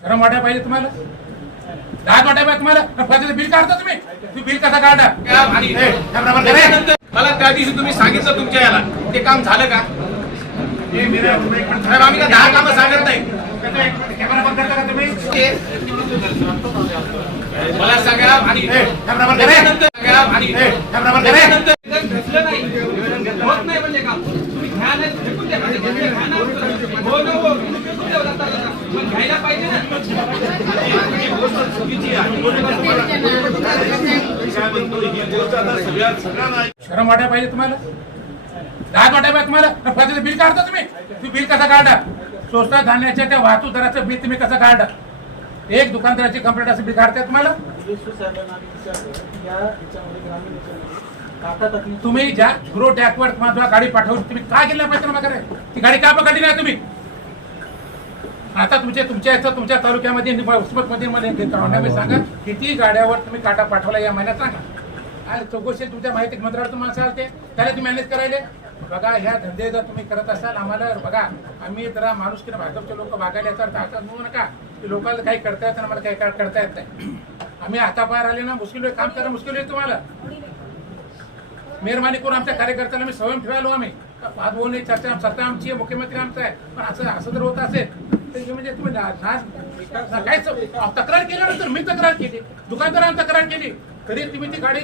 शरम वाटायला पाहिजे तुम्हाला? लाज वाटायला पाहिजे तुम्हाला? पद्धतीचं बिल काढता तुम्ही? तुम्ही बिल कसा काढा मला त्या दिवशी तुम्ही सांगितलं तुमच्या याला. ते काम झालं का? आम्ही का दहा कामं सांगत नाही. कॅमेरा बंद करता का तुम्ही? ते- मला सांगा आणि कॅमेरा बंद करे सांगा आणि कॅमेरा बंद करे घसलं नाही होत नाही म्हणजे काम. तुम्ही घ्या नाही शरम वाटायला पाहिजे तुम्हाला? लाज वाटायला पाहिजे तुम्हाला? पद्धतीचं बिल काढता तुम्ही? तुम्ही बिल कसा काढा? स्वस्त धान्याच्या त्या वाहतूक दराचं बिल तुम्ही कसं काढा? एक दुकानदाराची कंप्लेंट असं बिल काढताय तुम्हाला? तुम्ही ज्या झुरो टॅकवर तुम्हाला गाडी पाठवून तुम्ही का गेल्या पाहिजे ती गाडी का पकडली नाही तुम्ही? आता तुमच्या तुमच्या याचं तुमच्या तालुक्यामध्ये उस्मतमध्ये मला मध्ये सांगा किती गाड्यावर तुम्ही काटा पाठवला या महिन्यात सांगा. आणि चौकशी तुमच्या माहिती मंत्रालयात तुम्हाला असाल ते त्याला तुम्ही मॅनेज करायले. बघा ह्या धंदे जर तुम्ही करत असाल आम्हाला बघा आम्ही जरा माणूस किंवा भाजपचे लोक वागायला याचा अर्थ असा म्हणू नका. की लोकांना काही करता येत नाही, आम्हाला काही काय करता येत नाही. आम्ही आता बाहेर आले ना मुश्किल आहे, काम करणं मुश्किल आहे तुम्हाला. मेहरबानी करून आमच्या कार्यकर्त्याला मी स्वयं ठेवायलो आम्ही. पाच बोलणे चर्चा सत्ता आमची आहे मुख्यमंत्री आमचा आहे. पण असं असं जर होत असेल. म्हणजे तुम्ही तक्रार केल्यानंतर मी तक्रार केली. दुकानदारांनी तक्रार केली. तरी तुम्ही ती गाडी?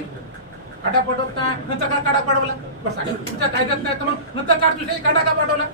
काटा पाठवत नाही. नंतर का काढा पाठवला बस सांगा, तुमच्या कायद्यात नाही तर मग नंतर काढ दुसरी काढा का पाठवला?